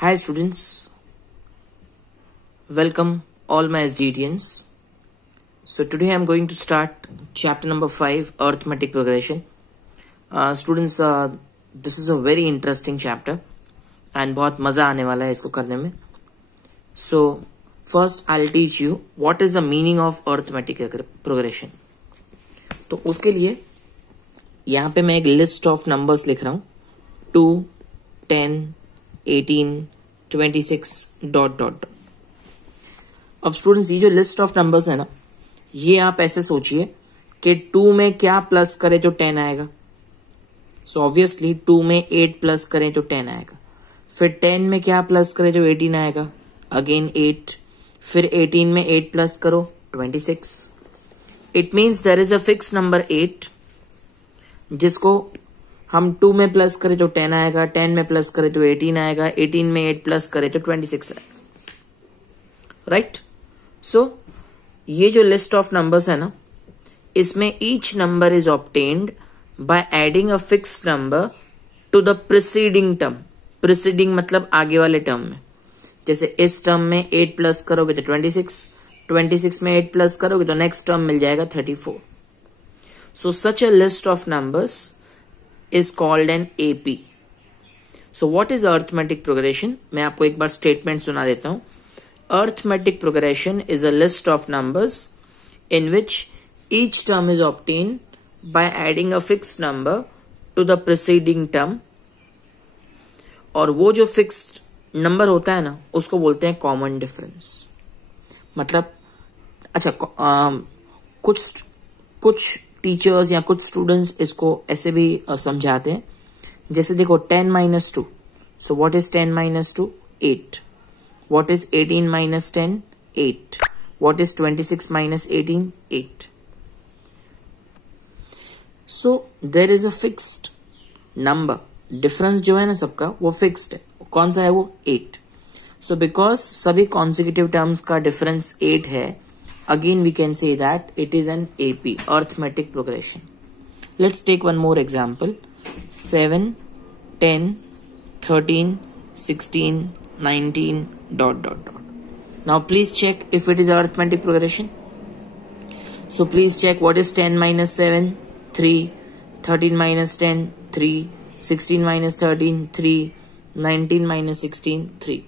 Hi students, welcome all my SDTNs. So today I am going to start chapter number 5, arithmetic progression. Students, this is a very interesting chapter and बहुत मजा आने वाला है इसको करने में. So first I'll teach you what is the meaning of arithmetic progression. तो उसके लिए यहाँ पे मैं एक लिस्ट ऑफ नंबर्स लिख रहा हूँ 2, 10, 18, 26 डॉट डॉट. अब स्टूडेंट्स ये जो लिस्ट ऑफ नंबर्स है ना, ये आप ऐसे सोचिए कि 2 में क्या प्लस करें तो 10 आएगा. सो ऑब्वियसली 2 में 8 प्लस करें तो 10 आएगा. फिर 10 में क्या प्लस करें तो 18 आएगा, अगेन 8. फिर 18 में 8 प्लस करो 26. It means there is a fix number 8 जिसको हम 2 में प्लस करें तो 10 आएगा, 10 में प्लस करें तो 18 आएगा, 18 में 8 प्लस करें तो 26 आएगा. राइट. सो ये जो लिस्ट ऑफ नंबर्स है ना, इसमें each number is obtained by adding a fix number two the preceding term. Preceding मतलब आगे वाले टर्म में. जैसे इस टर्म में 8 प्लस करोगे तो 26, 26 में 8 प्लस करोगे तो नेक्स्ट टर्म मिल जाएगा 34. So such a list of numbers is called an AP. So what is arithmetic progression? मैं आपको एक बार स्टेटमेंट सुना देता हूं. Arithmetic progression is a list of numbers in which each term is obtained by adding a fixed number to the preceding term. और वो जो fixed number होता है ना, उसको बोलते हैं कॉमन डिफरेंस. मतलब अच्छा, कुछ टीचर्स या कुछ स्टूडेंट्स इसको ऐसे भी समझाते हैं. जैसे देखो 10 minus 2. So what is 10 minus 2? 8. What is 18 minus 10? 8. What is 26 minus 18? 8. So there is a fixed number. Difference जो है ना सबका, वो फिक्स्ड है. कौन सा है वो? 8. सो बिकॉज सभी कॉन्सिक्यूटिव टर्म्स का डिफरेंस 8 है, again we can say that it is an AP, arithmetic progression. Let's take one more example. 7, 10, 13, 16, 19 dot dot dot. Now please check if it is arithmetic progression. So please check what is 10 minus 7? 3. 13 minus 10? 3. 16 minus 13? 3. 19 minus 16? 3.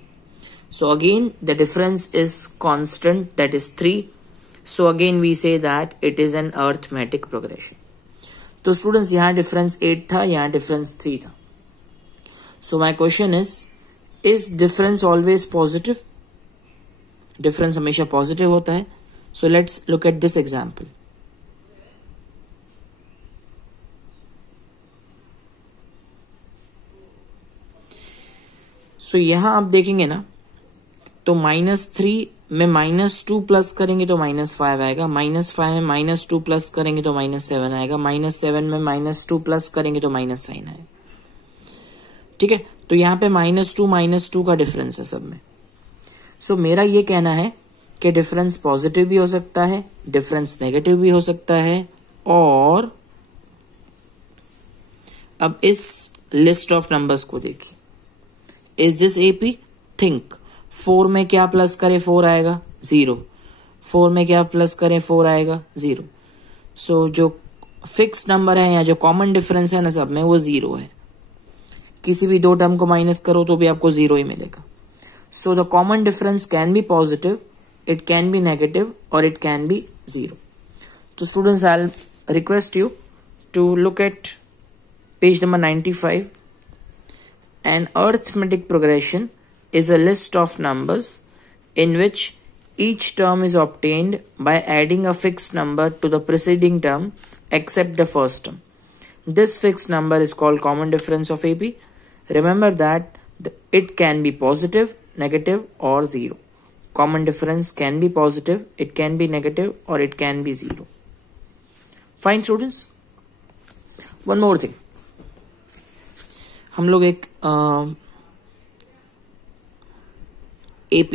So again the difference is constant, that is 3. So again we say that it is an arithmetic progression. तो students यहाँ difference 8 था, यहाँ difference 3 था. So my question is difference always positive? Difference हमेशा positive होता है. So let's look at this example. सो यहां आप देखेंगे ना, तो -3 में -2 प्लस करेंगे तो -5 आएगा, -5 में -2 प्लस करेंगे तो -7 आएगा, -7 में -2 प्लस करेंगे तो -9 आएगा. ठीक है. तो यहाँ पे -2 का डिफरेंस है सब में. सो मेरा ये कहना है कि डिफरेंस पॉजिटिव भी हो सकता है, डिफरेंस नेगेटिव भी हो सकता है. और अब इस लिस्ट ऑफ नंबर्स को देखिए. Is this AP? थिंक. 4 में क्या प्लस करें 4 आएगा 0. 4 में क्या प्लस करें 4 आएगा 0. सो जो फिक्स नंबर है या जो कॉमन डिफरेंस है ना सब में, वो 0 है. किसी भी दो टर्म को माइनस करो तो भी आपको 0 ही मिलेगा. So the common difference can be positive, it can be negative, और इट कैन बी 0. तो students, I request you to look at page number 95. An arithmetic progression is a list of numbers in which each term is obtained by adding a fixed number to the preceding term except the first term. This fixed number is called common difference of AP. Remember that it can be positive, negative, or 0. Common difference can be positive, it can be negative, or it can be 0. Fine students. One more thing. हम लोग एक AP.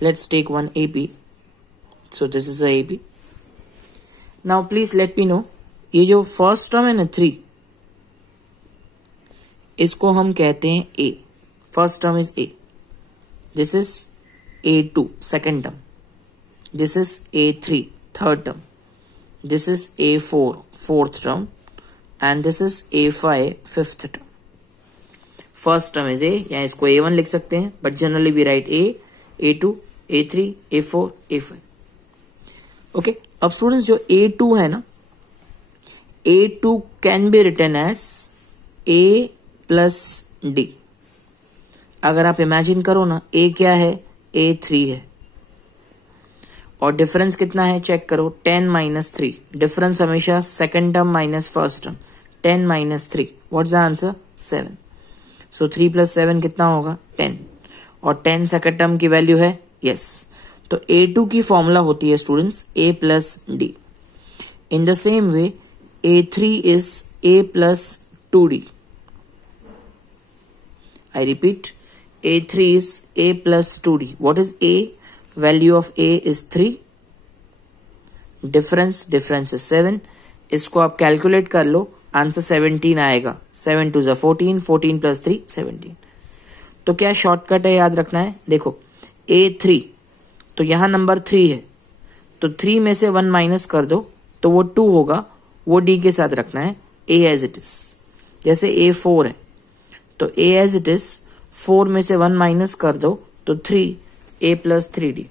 Let's take one AP. So this is the AP. Now please let me know, ये जो first term है ना 3, इसको हम कहते हैं A, first term is A, this is A2 second term, this is A3 third term, this is A4 fourth term and this is A5 fifth term. First term is A, या इसको A1 लिख सकते हैं, but generally we write A, A2, A3, A4, A5. Okay, अब students जो A2 है ना, A2 can be written as A plus D. अगर आप इमेजिन करो ना, A क्या है, A3 है, और डिफरेंस कितना है चेक करो, 10 माइनस 3. डिफरेंस हमेशा second term minus first term, 10 minus 3, what's the answer, 7. So 3 plus 7 कितना होगा, 10, और 10 सेकेंड टर्म की वैल्यू है, यस. तो A2 की फॉर्मूला होती है students A plus D. In the same way A3 is A plus 2D. I repeat, A3 is A plus 2D. What is A? Value of A is 3. Difference is 7. इसको आप calculate कर लो, answer 17 आएगा. 7 2 is 14, 14 plus 3 17. तो क्या shortcut है, याद रखना है. देखो A3, तो यहां नंबर 3 है, तो 3 में से 1 माइनस कर दो तो वो 2 होगा, वो D के साथ रखना है. A as it is. जैसे A4 है, तो A एज इट इज, 4 में से 1 माइनस कर दो तो 3, A प्लस 3D.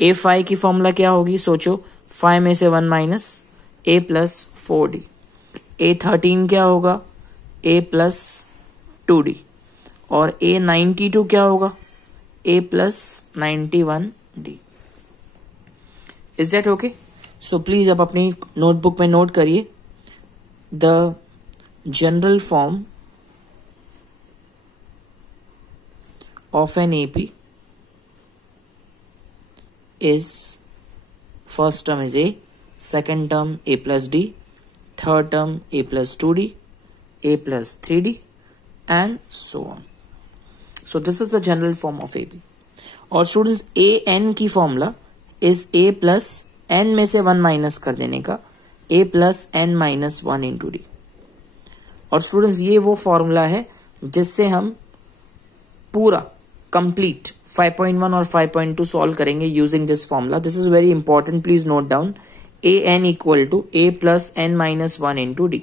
A5 की फॉर्मूला क्या होगी, सोचो, 5 में से 1 minus, A plus 4D. A13 क्या होगा, A प्लस 2D. और A92 क्या होगा, A plus 91D. Is that okay? So please आप अपनी नोटबुक में नोट करिए, the general form of an AP is first term is A, second term A plus D, third term A plus 2D, A plus 3D and so on. So this is the general form of AP. और students AN की formula is A plus N में से 1 minus कर देने का, A plus N minus 1 into D. और students ये वो फॉर्मूला है जिससे हम पूरा कंप्लीट 5.1 और 5.2 सॉल्व करेंगे using this formula. This is very important, please note down. AN equal to A plus N minus 1 into D.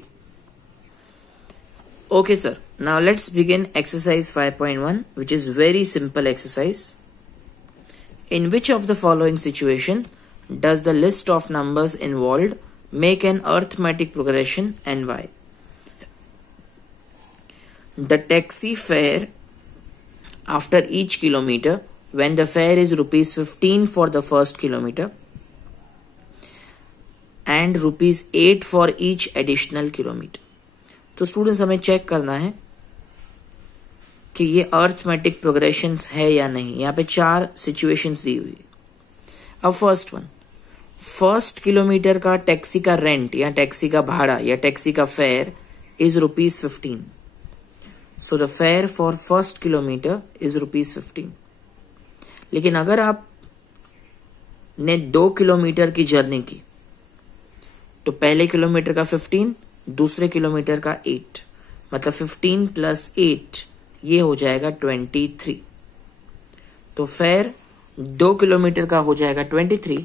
Okay sir, now let's begin exercise 5.1, which is very simple exercise. In which of the following situation does the list of numbers involved make an arithmetic progression and why? The taxi fare after each kilometer, when the fare is rupees 15 for the first kilometer and rupees 8 for each additional kilometer. तो students हमें check करना है कि ये arithmetic progressions है या नहीं. यहाँ पे 4 सिचुएशंस दी हुई है. अब फर्स्ट वन, फर्स्ट किलोमीटर का टैक्सी का रेंट या टैक्सी का भाड़ा या टैक्सी का fair is rupees 15. So the fare for first kilometer is rupees 15. लेकिन अगर आप ने 2 किलोमीटर की जर्नी की तो पहले किलोमीटर का 15, दूसरे किलोमीटर का 8, मतलब 15 प्लस 8 ये हो जाएगा 23. तो फेयर 2 किलोमीटर का हो जाएगा 23.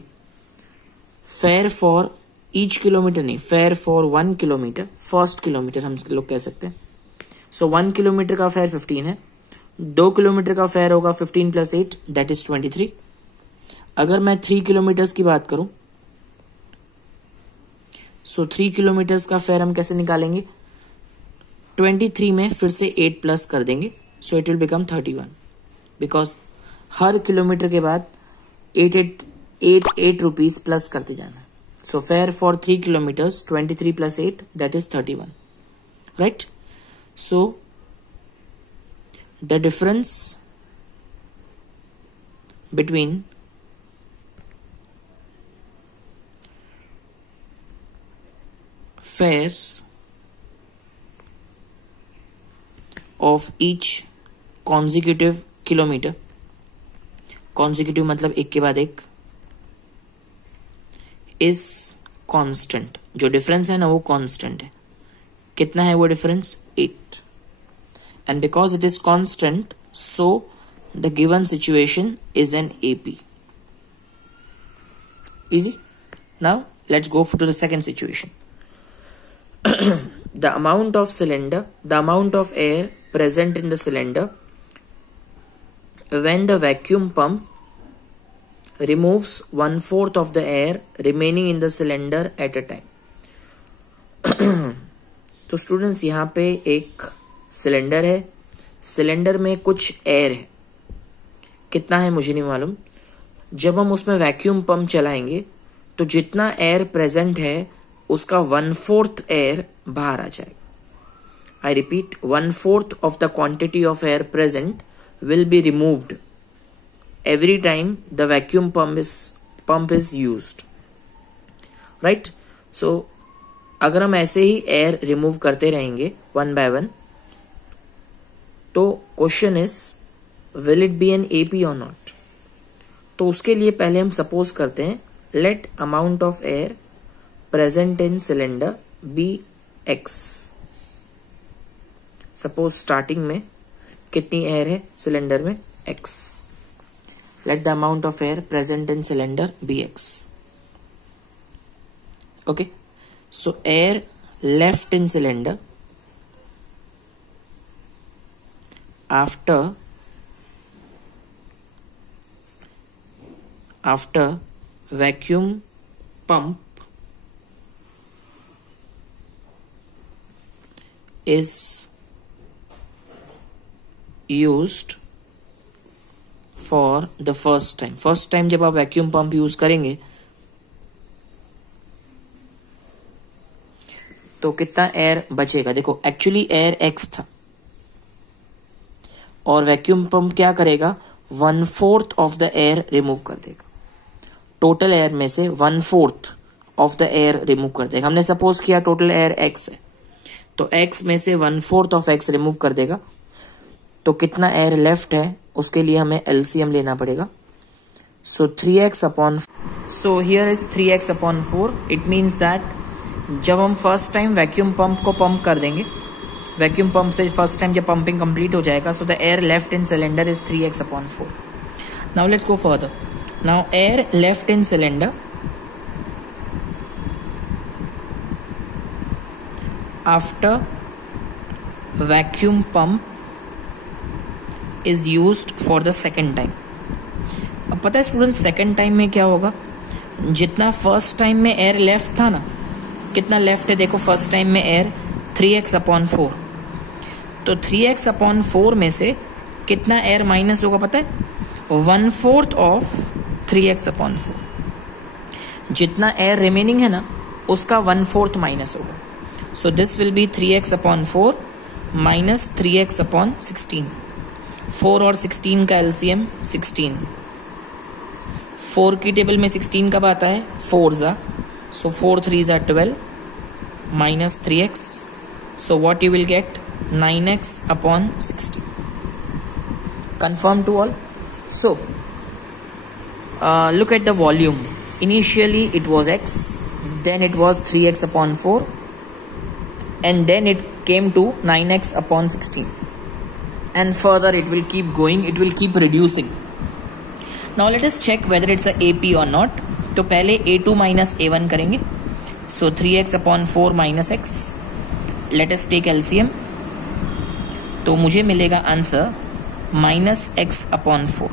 फेयर फॉर ईच किलोमीटर नहीं, fair for 1 kilometre, first kilometre हम लोग कह सकते हैं. सो 1 किलोमीटर का फेयर 15 है, 2 किलोमीटर का फेयर होगा 15 प्लस 8 दैट इज 23. अगर मैं 3 किलोमीटर्स की बात करूं, सो 3 किलोमीटर्स का फेयर हम कैसे निकालेंगे, 23 में फिर से 8 प्लस कर देंगे, so it will become 31. Because her kilometre के बाद 8 रुपीज प्लस करते जाना है. So fair for 3 kilometres 23 plus 8 that is 31, right. So the difference between fares of each consecutive kilometer, consecutive मतलब एक के बाद एक, is constant. जो डिफरेंस है ना वो कांस्टेंट है. कितना है वो difference, 8. and because it is constant, so the given situation is an AP. Easy. Now let's go to the second situation. The amount of air present in the cylinder when the vacuum pump removes 1/4 of the air remaining in the cylinder at a time. तो students यहाँ पे एक cylinder है, cylinder में कुछ air है, कितना है मुझे नहीं मालूम। जब हम उसमें वैक्यूम पंप चलाएंगे तो जितना एयर प्रेजेंट है उसका 1/4 एयर बाहर आ जाएगा। I repeat, 1/4 of the quantity of air present will be removed every time the vacuum pump is used, right. So अगर हम ऐसे ही एयर रिमूव करते रहेंगे 1 by 1, तो question is will it be an AP और नॉट। तो उसके लिए पहले हम सपोज करते हैं, let amount of air present in cylinder be x. Suppose starting में कितनी एयर है सिलेंडर में, x. Let the amount of air present in cylinder be x. Okay, so air left in cylinder after vacuum pump is used for the first time जब आप vacuum pump use करेंगे तो कितना air बचेगा। देखो actually air x था और vacuum pump क्या करेगा, 1/4 ऑफ द एयर रिमूव कर देगा। टोटल एयर में से 1/4 ऑफ द एयर रिमूव कर देगा। हमने सपोज किया टोटल एयर एक्स है, तो एक्स में से 1/4 ऑफ एक्स रिमूव कर देगा। तो कितना एयर लेफ्ट है उसके लिए हमें एलसीएम लेना पड़ेगा। सो 3x upon, so here is 3x upon 4। It means that जब हम फर्स्ट टाइम वैक्यूम पंप को पंप कर देंगे, वैक्यूम पंप से फर्स्ट टाइम जब पंपिंग कंप्लीट हो जाएगा, so the air left in cylinder is 3x upon 4। Now let's go further. Now air left in cylinder after vacuum pump is used for the second time. अब पता है student second time में क्या होगा, जितना first time में air left था ना, कितना लेफ्ट है देखो फर्स्ट टाइम में एयर 3x अपॉन 4। तो 3x अपॉन 4 में से कितना एयर माइनस होगा पता है, 1/4 ऑफ 3x अपॉन 4। जितना एयर रिमेनिंग है ना उसका 1/4 माइनस होगा। सो this will be 3x upon 4 minus 3x upon 16। 4 और 16 का एलसीएम 16। 4 की टेबल में 16 कब आता है, 4 जा, so 4 3s are 12 minus 3x, so what you will get, 9x upon 16. Confirm to all. So look at the volume. Initially it was x, then it was 3x upon 4, and then it came to 9x upon 16, and further it will keep going, it will keep reducing. Now let us check whether it's a AP or not. तो पहले a2 minus a1 करेंगे। So 3x upon 4 minus x. Let us take LCM, तो मुझे मिलेगा answer minus x upon 4।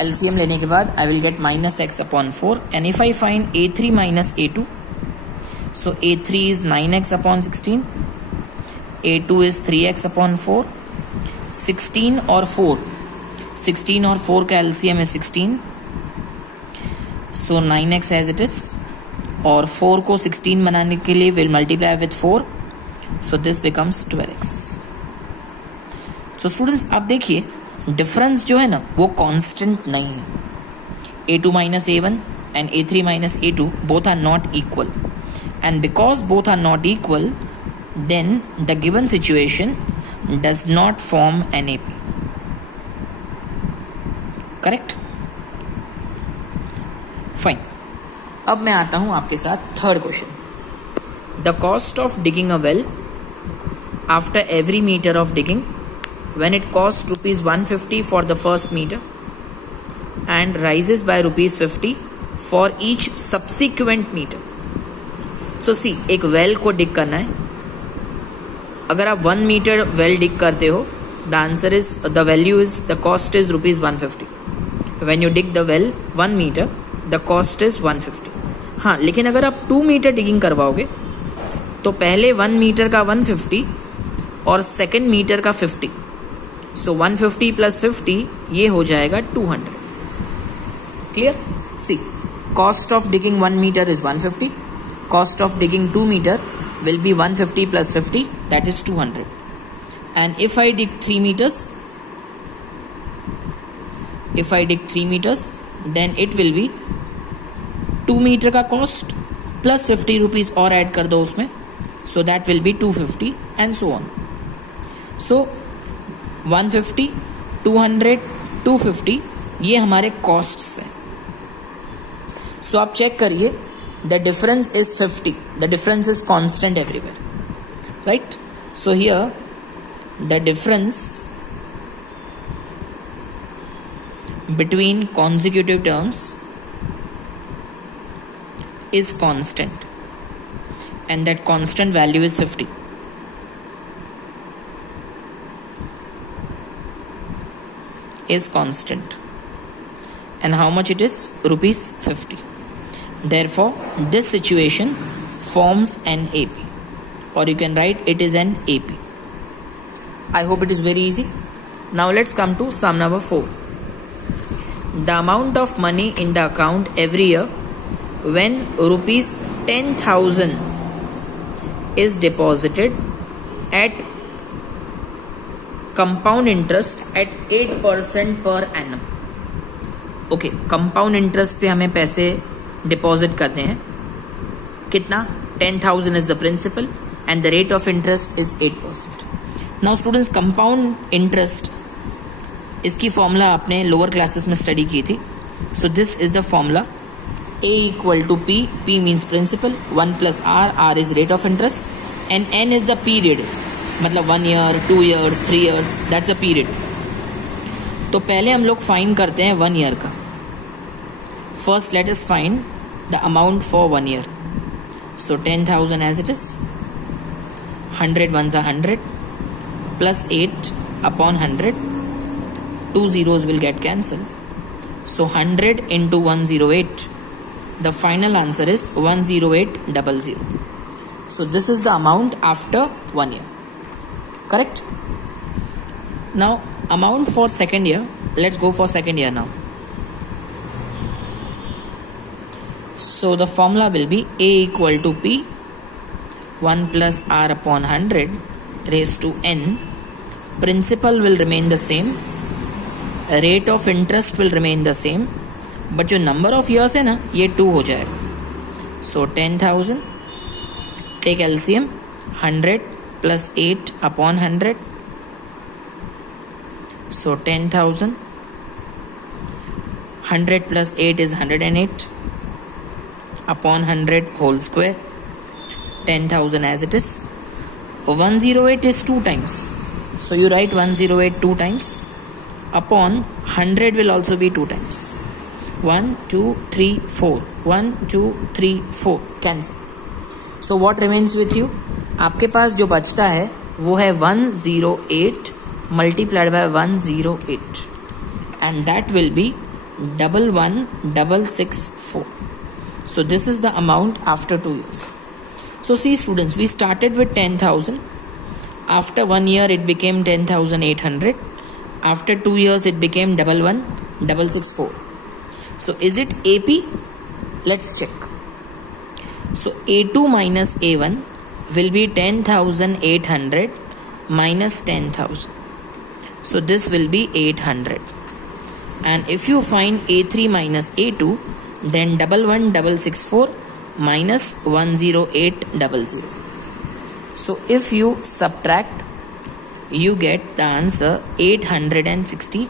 LCM लेने के बाद I will get minus x upon 4, and if I find a3 minus a2, so a3 is 9x upon 16, a2 is 3x upon 4, 16 और 4 का LCM है 16, सो 9x as it is, और 4 को 16 बनाने के लिए will multiply with 4, so this becomes 12x। So students आप देखिए डिफरेंस जो है ना वो कांस्टेंट नहीं है। a2 minus a1 and a3 minus a2 both are not equal, and because both are not equal then the given situation does not form an AP। Correct, fine. अब मैं आता हूं आपके साथ third question. The cost of digging a well after every meter of digging when it costs rupees 150 for the first meter and rises by rupees 50 for each subsequent meter. So see, एक well को dig करना है. अगर आप 1 meter well dig करते हो, the cost is rupees 150. When you dig the well 1 meter, the cost is 150. हाँ, लेकिन अगर आप 2 meter digging करवाओगे तो पहले 1 meter का 150 और सेकेंड मीटर का 50. सो 150 प्लस 50 ये हो जाएगा 200. Clear? See, cost of digging 1 meter is 150. Cost of digging 2 meter will be 150 plus 50, that is 200. And if I dig 3 meters, then it will be 2 meter का कॉस्ट प्लस 50 रुपीज और add कर दो उसमें, so that will be 250 and so on. So 150, 200, 250 ये हमारे costs हैं. सो आप check करिए, the difference is 50. The difference is constant everywhere, right? So here the difference between consecutive terms is constant, and that constant value is 50. Is constant, and how much it is? Rupees 50. Therefore this situation forms an AP, or you can write it is an AP. I hope it is very easy. Now let's come to sum number 4. The amount of money in the account every year when rupees 10,000 is deposited at compound interest at 8% per annum. Okay, compound interest पे हमें पैसे deposit करते हैं. कितना? 10,000 is the principal and the rate of interest is 8%. Now students, compound interest, इसकी formula आपने lower classes में study की थी. So this is the formula. A equal to P. P means principal. 1 plus R. R is rate of interest. And N is the period. मतलब 1 year, 2 years, 3 years. That's a period. तो पहले हम लोग find करते हैं 1 year का. First let us find the amount for 1 year. So 10,000 as it is. 100 ones are 100 plus 8 upon 100. 2 zeros will get cancelled. So 100 into 108. The final answer is 10800. So this is the amount after 1 year. Correct? Now amount for second year. Let's go for second year now. So the formula will be A equal to P. 1 plus R upon 100 raised to N. Principal will remain the same. Rate of interest will remain the same, but जो number of years है ना, ये 2 हो जाएगा. So 10,000, take LCM, 100 plus 8 upon 100. So 10,000, 100 plus 8 is 108 upon 100 whole square. 10,000 as it is. 108 is 2 times. So you write 108 2 times. Upon 100 will also be 2 times. 1, 2, 3, 4. 1, 2, 3, 4. Cancel. So what remains with you? आपके पास जो बचता है वो है 108 multiplied by 108, and that will be 11664. So this is the amount after 2 years. So see students, we started with 10,000. After 1 year it became 10,800. After 2 years it became 11664. So is it AP? Let's check. So A2 minus A1 will be 10,800 minus 10,000. So this will be 800. And if you find A3 minus A2, then 11664 minus 10800. So if you subtract, you get the answer 864.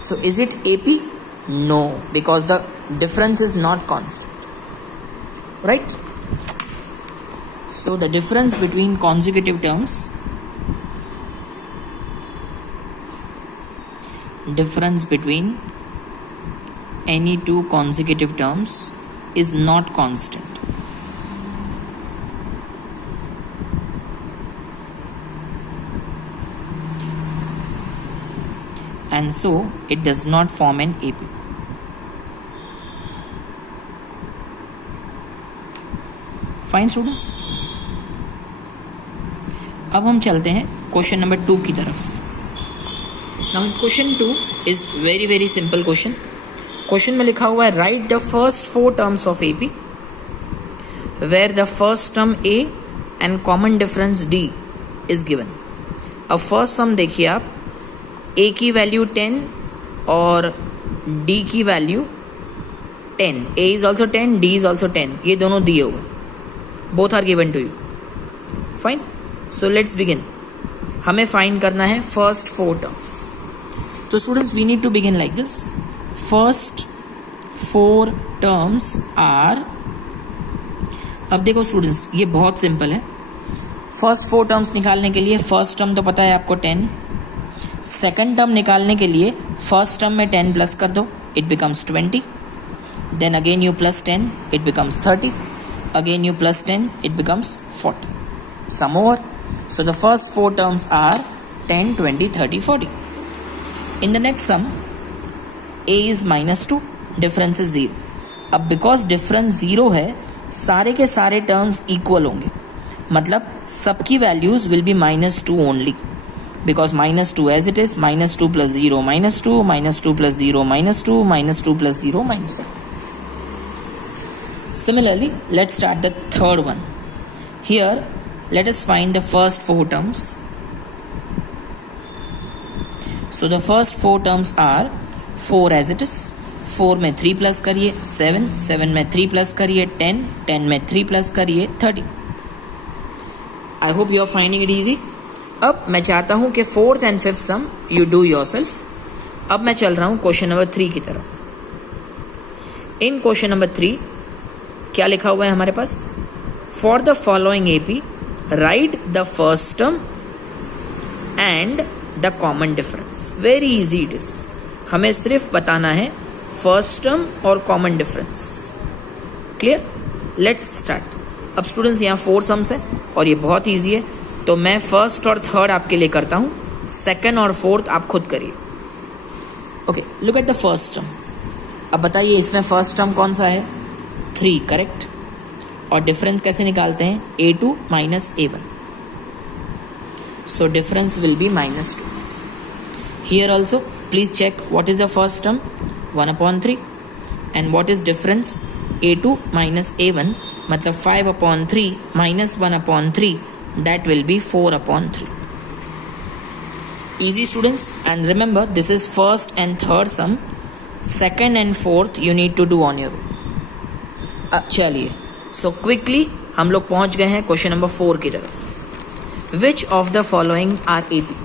So is it AP? No, because the difference is not constant, right? So the difference between consecutive terms, difference between any two consecutive terms is not constant. And so it does not form an AP. Fine students, अब हम चलते हैं question number 2 की तरफ. Now question 2 is very very simple question. Question में लिखा हुआ है right the first 4 terms of AP where the first term A and common difference D is given. अब फर्स्ट सम देखिए आप, ए की वैल्यू 10 और डी की value 10. A is also 10, D is also 10. ये दोनों दिए हुए, both are given to you. Fine. So let's begin. हमें find करना है first 4 terms. तो students we need to begin like this. First 4 terms are, अब देखो students ये बहुत simple है. First 4 terms निकालने के लिए first term तो पता है आपको 10. Second term निकालने के लिए first term में 10 plus कर दो, it becomes 20. Then again you plus 10, it becomes 30. Again you plus 10, it becomes 40. Sum over. So the first 4 terms are 10, 20, 30, 40. In the next sum, a is minus 2, difference is 0. अब because difference 0 है, सारे के सारे terms equal होंगे, मतलब सबकी values will be minus 2 only. Because minus 2 as it is, minus 2 plus 0 minus 2, minus 2 plus 0 minus 2, minus 2 plus 0 minus 2. Similarly, let's start the third one. Here, let us find the first 4 terms. So the first 4 terms are 4 as it is. 4 में 3 plus करिए 7, 7 में 3 plus करिए 10, 10 में 3 plus करिए 30. I hope you are finding it easy. अब मैं चाहता हूं कि 4th and 5th sum you do yourself. अब मैं चल रहा हूं क्वेश्चन नंबर 3 की तरफ. इन क्वेश्चन नंबर 3 क्या लिखा हुआ है हमारे पास? For the following AP write the first term and the common difference. Very easy it is. हमें सिर्फ बताना है फर्स्ट टर्म और common difference. Clear? Let's start. अब स्टूडेंट्स यहाँ 4 सम्स है और ये बहुत इजी है, तो मैं फर्स्ट और थर्ड आपके लिए करता हूँ, सेकंड और फोर्थ आप खुद करिए. Okay, look at the first term. अब बताइए इसमें फर्स्ट टर्म कौन सा है? 3, करेक्ट. और डिफरेंस कैसे निकालते हैं? a2 minus a1. So difference will be -2. Here also please check what is the first term, 1/3, and what is difference? a2 minus a1, मतलब 5/3 minus 1/3, that will be 4/3. Easy students, and remember this is first and third sum. Second and fourth you need to do on your own. चलिए, so quickly हम लोग पहुंच गए हैं question number 4 की तरफ. Which of the following are AP?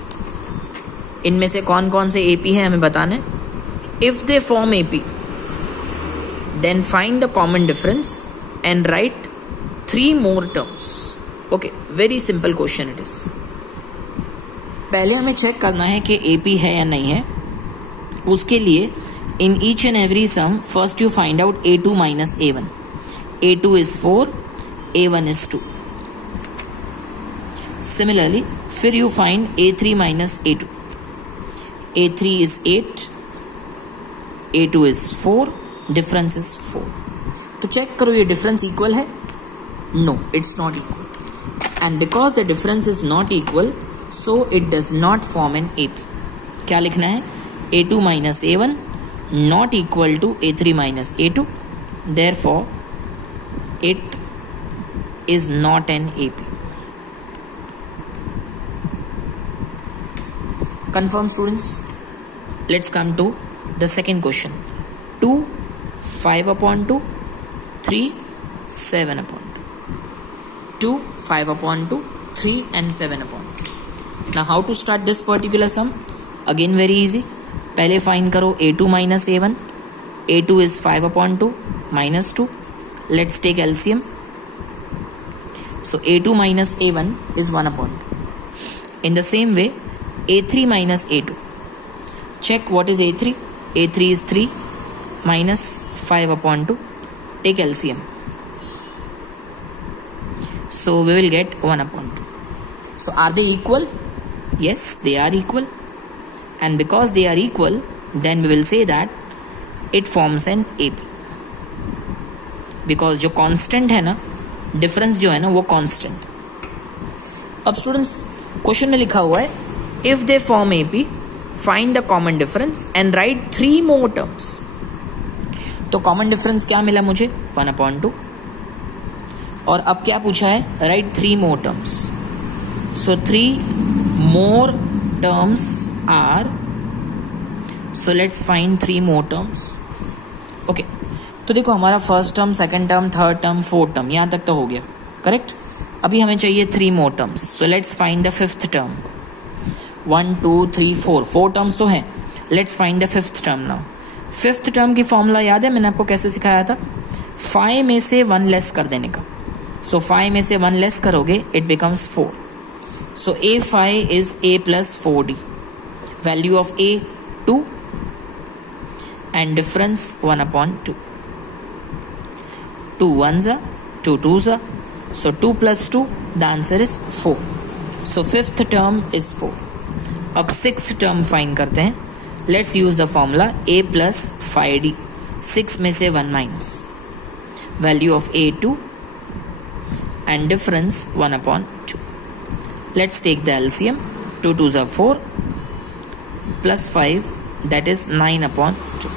इनमें से कौन कौन से एपी हैं हमें बताना है. If they form AP then find the common difference and write 3 more terms. Okay, very simple question it is. पहले हमें चेक करना है कि एपी है या नहीं है. उसके लिए in each and every sum first you find out a2 minus a1. a2 is 4, a1 is 2. Similarly, फिर you find a3 minus a2. a3 is 8, a2 is 4, difference is 4. तो चेक करो ये डिफरेंस इक्वल है? No, it's not equal. And because the difference is not equal, so it does not form an AP. क्या लिखना है? a2 minus a1 not equal to a3 minus a2. Therefore, it is not an AP. Confirm students? Let's come to the second question. 2, 5/2, 3, 7/2. 2, 5/2, 3 and 7/2. Now how to start this particular sum? Again very easy. पहले find करो a2 minus a1. a2 is 5/2 minus 2. Let's take LCM. So A2 minus A1 is 1 upon 2. In the same way, A3 minus A2. Check what is A3. A3 is 3 minus 5 upon 2. Take LCM. So we will get 1 upon 2. So are they equal? Yes, they are equal. And because they are equal, then we will say that it forms an AP. Because जो constant है ना, difference जो है ना वो constant. अब students question में लिखा हुआ है if they form AP, find the common difference and write 3 more terms. तो common difference क्या मिला मुझे? 1 upon 2. और अब क्या पूछा है? Write 3 more terms. So 3 more terms are, so let's find 3 more terms. Okay. तो देखो हमारा first term, second term, third term, fourth term यहाँ तक तो हो गया, करेक्ट. अभी हमें चाहिए 3 मोर terms. So let's find the fifth term. 1 2 3 4 terms तो हैं. Let's find the fifth term now. Fifth term की फॉर्मूला याद है मैंने आपको कैसे सिखाया था? 5 में से 1 लेस कर देने का. सो 5 में से 1 लेस करोगे it becomes 4. So A5 is A plus 4D. Value of A 2 and difference 1 upon 2. 2 ones are, 2 twos are. So 2 plus 2, the answer is 4. So fifth term is 4. अब sixth term find करते हैं. Let's use the formula A plus 5D. 6 में से 1 minus. Value of A2 and difference 1 upon 2. Let's take the LCM. 2 twos are 4 plus 5, that is 9 upon 2.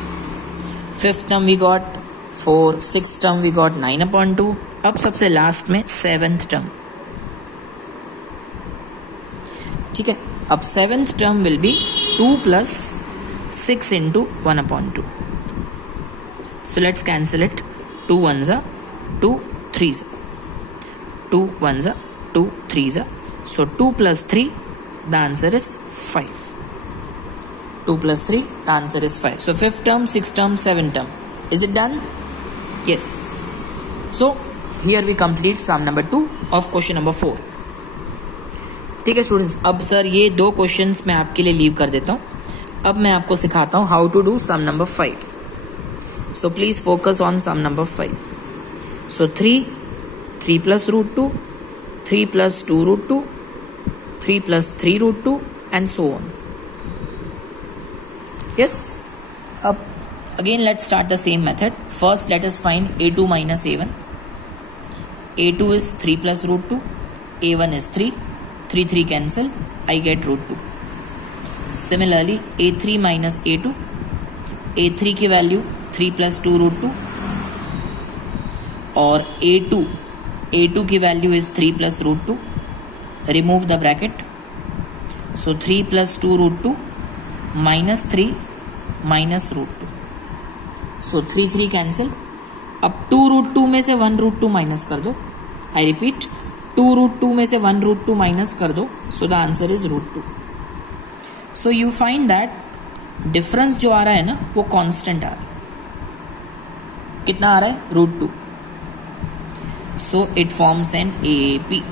Fifth term we got 4, sixth term we got 9 upon 2. अब सबसे last में seventh term. ठीक है. अब seventh term will be 2 plus 6 into 1 upon 2. So let's cancel it. 2 ones are, 2 threes are. 2 ones are, 2 threes are. So 2 plus 3, the answer is 5. 2 plus 3, the answer is 5. So fifth term, sixth term, seventh term. Is it done? Yes. So here we complete sum number 2 of question number 4. ठीक है students. अब sir ये 2 questions मैं आपके लिए leave कर देता हूँ. अब मैं आपको सिखाता हूँ how to do sum number 5. So please focus on sum number 5. So 3 plus root 2, 3 plus 2 root 2, 3 plus 3 root 2 and so on. Yes. Up again let's start the same method. First let us find A2 minus A1. A2 is 3 plus root 2. A1 is 3. 3 cancel. I get root 2. Similarly A3 minus A2. A3 की value 3 plus 2 root 2 और A2 की value is 3 plus root 2. Remove the bracket. So 3 plus 2 root 2 minus 3 minus root 2. So 3 cancel. अब 2 root 2 में से 1 root 2 minus कर दो. I repeat, 2 root 2 में से 1 root 2 माइनस कर दो. So the answer is root 2. So you find that difference जो आ रहा है ना वो constant आ रहा है. कितना आ रहा है? root 2. So it forms an AP.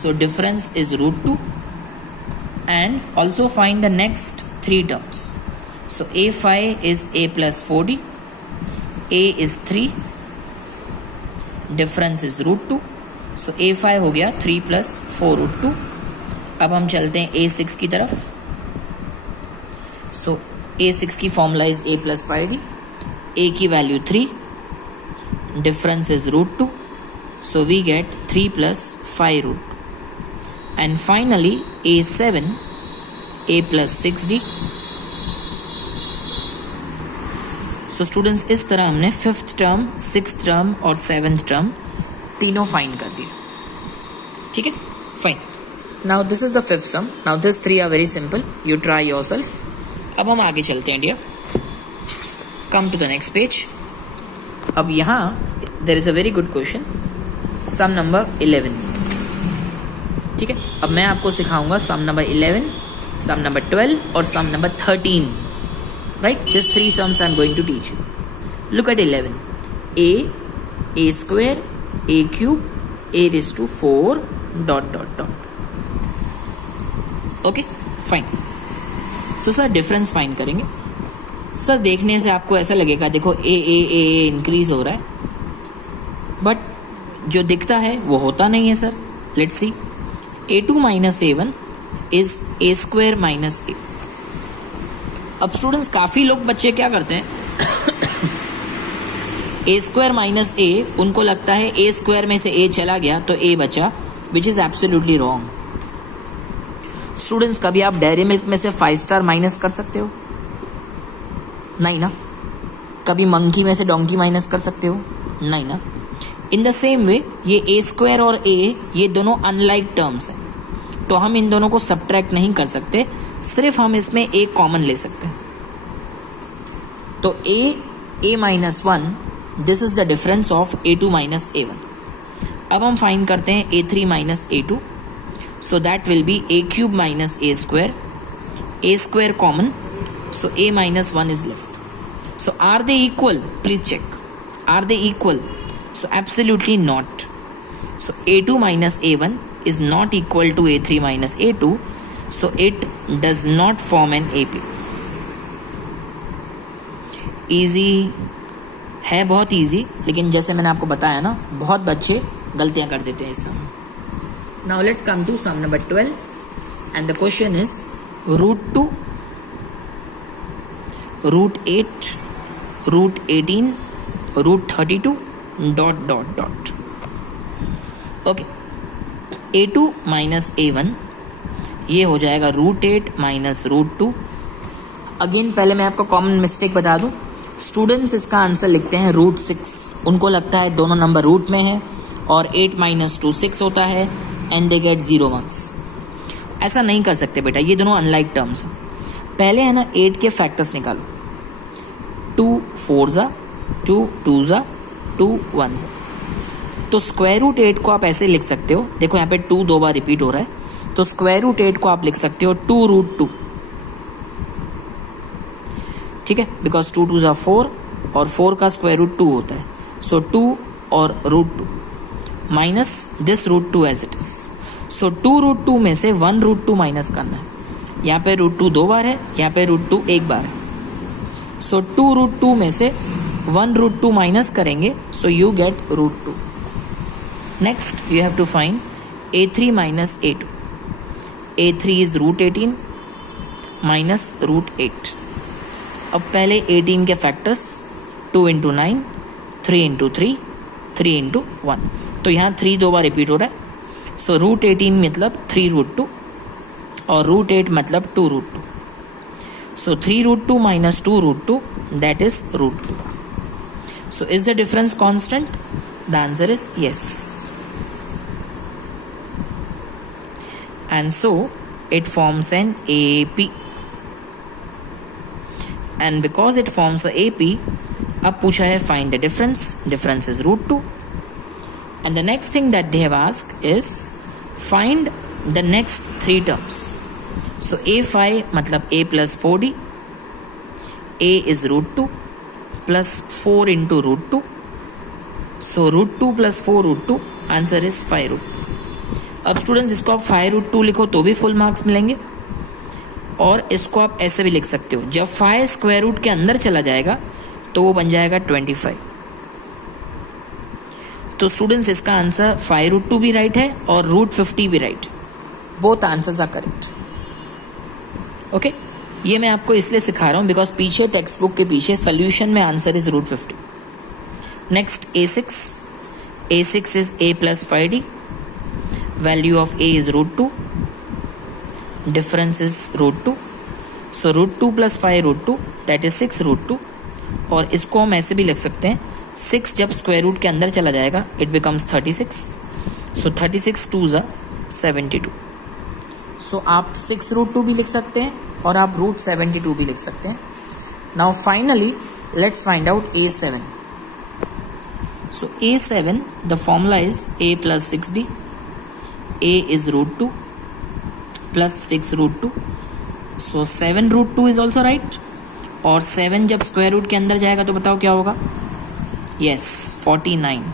So difference is root 2. And also find the next 3 terms. So A5 is A plus 4D. A is 3. Difference is root 2. So A5 हो गया 3 plus 4 root 2. अब हम चलते हैं A6 की तरफ. So A6 की formula is A plus 5D. A की value 3. Difference is root 2. So we get 3 plus 5 root 2. And finally A7, A plus 6D. So students इस तरह हमने फिफ्थ टर्म, सिक्स्थ टर्म और सेवेंथ टर्म तीनों find कर दिए. ठीक है, fine. Now this is the fifth sum. Now this 3 are very simple. You try yourself. अब हम आगे चलते हैं dear. Come to the next page. अब यहाँ there is a very good question. Sum number 11. ठीक है, अब मैं आपको सिखाऊंगा सम नंबर 11, सम नंबर 12 और sum number 13. Right, this 3 sums I am going to teach you. Look at 11. A A square A cube A raise to 4 dot dot dot. Okay fine. So sir difference find करेंगे. Sir देखने से आपको ऐसा लगेगा, देखो ए increase हो रहा है, बट जो दिखता है वो होता नहीं है sir. Let's see. a2 minus a1 is A square minus A. अब स्टूडेंट्स काफी लोग बच्चे क्या करते हैं, ए स्क्वायर माइनस ए, उनको लगता है ए स्क्वायर में से ए चला गया तो ए बचा, which is absolutely wrong. Students कभी आप डेयरी मिल्क में से 5 स्टार माइनस कर सकते हो? नहीं ना. कभी मंकी में से डोंकी माइनस कर सकते हो? नहीं ना. इन द सेम वे ये ए स्क्वायर और ए, ये दोनों अनलाइक टर्म्स हैं, तो हम इन दोनों को सब्ट्रैक्ट नहीं कर सकते, सिर्फ हम इसमें ए कॉमन ले सकते हैं. तो A minus 1, this is the difference of a2 minus a1. अब हम फाइंड करते हैं a3 minus a2. So that will be a cube minus a square common, so a minus 1 is left. So are they equal? Please check. Are they equal? So absolutely not. So a2 minus a1 is not equal to a3 minus a2. So it does not form an AP. Easy है, बहुत easy, लेकिन जैसे मैंने आपको बताया ना, बहुत बच्चे गलतियां कर देते हैं इस सम. Now let's come to sum number 12, and the question is root 2, root 8, root 18, root 32 dot dot dot. Okay, a2 minus a1 ये हो जाएगा root 8 minus root 2. अगेन पहले मैं आपको कॉमन मिस्टेक बता दूं, स्टूडेंट्स इसका आंसर लिखते हैं रूट 6. उनको लगता है दोनों नंबर रूट में है और 8 माइनस 2 6 होता है, एंड दे गेट 0 मार्क्स. ऐसा नहीं कर सकते बेटा, ये दोनों अनलाइक टर्म्स हैं. पहले है ना 8 के फैक्टर्स निकालो. 2 4 जा, 2 2 जा, 2 1 जा. तो स्क्वायर रूट 8 को आप ऐसे लिख सकते हो, देखो यहाँ पे 2 2 बार रिपीट हो रहा है, तो स्क्वायर रूट 8 को आप लिख सकते हो 2 रूट 2. ठीक है, बिकॉज 2 2 जा 4 और 4 का स्क्वायर रूट 2 होता है. सो 2 और root 2 minus this root 2 as it is. So 2 root 2 में से 1 रूट 2 माइनस करना है. यहाँ पे रूट 2 2 बार है, यहाँ पे रूट 2 1 बार है. सो 2 रूट 2 में से 1 रूट 2 माइनस करेंगे, so you get root 2. Next you have to find a3 minus a2. a3 is root 18 minus root 8. अब पहले 18 के फैक्टर्स 2 इंटू 9, 3 इंटू 3, 3 इंटू 1. तो यहाँ 3 2 बार रिपीट हो रहा है. सो रूट 18 मतलब 3 रूट 2 और रूट 8 मतलब 2 root 2. So 3 root 2 minus 2 root 2, that is root 2. So is the difference constant? The answer is yes. And so it forms an AP. And because it forms a AP, अब पूछा है find the difference. Difference is root 2. And the next thing that they have asked is find the next 3 terms. So A5 मतलब A plus 4D. A is root 2 plus 4 into root 2. So root 2 plus 4 root 2. Answer is 5 root 2. अब students इसको आप 5 root 2 लिखो तो भी full marks मिलेंगे, और इसको आप ऐसे भी लिख सकते हो, जब 5 स्क्वायर रूट के अंदर चला जाएगा तो वो बन जाएगा 25. तो स्टूडेंट्स इसका आंसर 5 रूट 2 भी राइट है और रूट 50 भी right. Both answers are correct. Okay, ये मैं आपको इसलिए सिखा रहा हूं बिकॉज पीछे टेक्स्ट बुक के पीछे सोल्यूशन में answer is root 50. Next A6 is A plus 5D. Value of A is root 2. Difference is root 2. So root 2 plus 5 root 2, that is 6 root 2. और इसको हम ऐसे भी लिख सकते हैं, 6 जब स्क्वायर रूट के अंदर चला जाएगा it becomes 36. So 36 2s are 72. So आप 6 root 2 भी लिख सकते हैं और आप root 72 भी लिख सकते हैं. Now finally let's find out A7. So A7, the formula is A plus 6D. A is root 2 plus 6 root 2. So 7 root 2 is also right. और 7 जब स्क्वायर रूट के अंदर जाएगा तो बताओ क्या होगा? Yes, 49.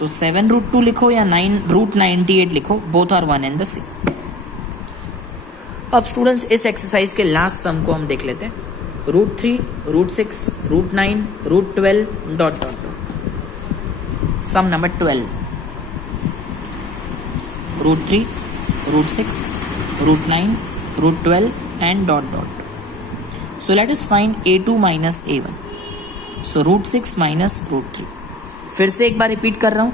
सो 7√2 लिखो या 9√98 लिखो, both are one and the same. अब स्टूडेंट्स इस एक्सरसाइज के लास्ट सम को हम देख लेते हैं. √3, √6, √9, √12 dot dot dot. Sum number 12. √3, √6, √9, √12 and dot dot. So let us find a2 minus a1. So √6 minus √3. फिर से एक बार रिपीट कर रहा हूं,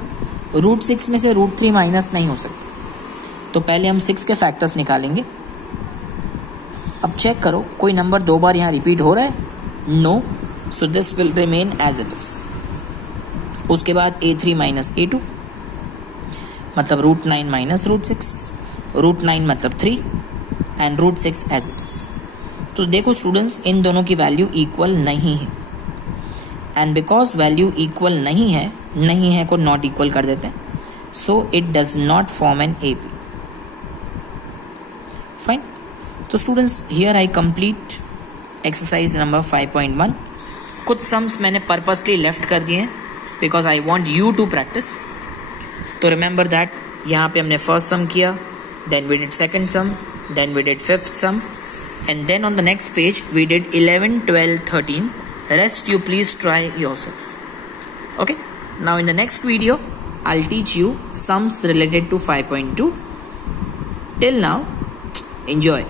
√6 में से √3 माइनस नहीं हो सकता, तो पहले हम 6 के फैक्टर्स निकालेंगे. अब चेक करो कोई नंबर 2 बार यहां रिपीट हो रहा है? No. So this will remain as it is. उसके बाद a3 माइनस a2 मतलब √9 माइनस √6, √9 मतलब 3 एंड √6 एज इट इज. तो देखो स्टूडेंट्स, इन दोनों की वैल्यू इक्वल नहीं है, एंड बिकॉज वैल्यू इक्वल नहीं है को नॉट इक्वल कर देते हैं. So it does not form an AP. Fine. तो students here I complete exercise number 5.1. कुछ सम्स मैंने पर्पसली लेफ्ट कर दिए हैं because I want you to practice. तो रिमेंबर दैट यहाँ पे हमने फर्स्ट सम किया, then we did second sum, then we did fifth sum, and then on the next page we did 11, 12, 13. Rest you please try yourself. Okay, now in the next video I'll teach you sums related to 5.2. Till now, enjoy.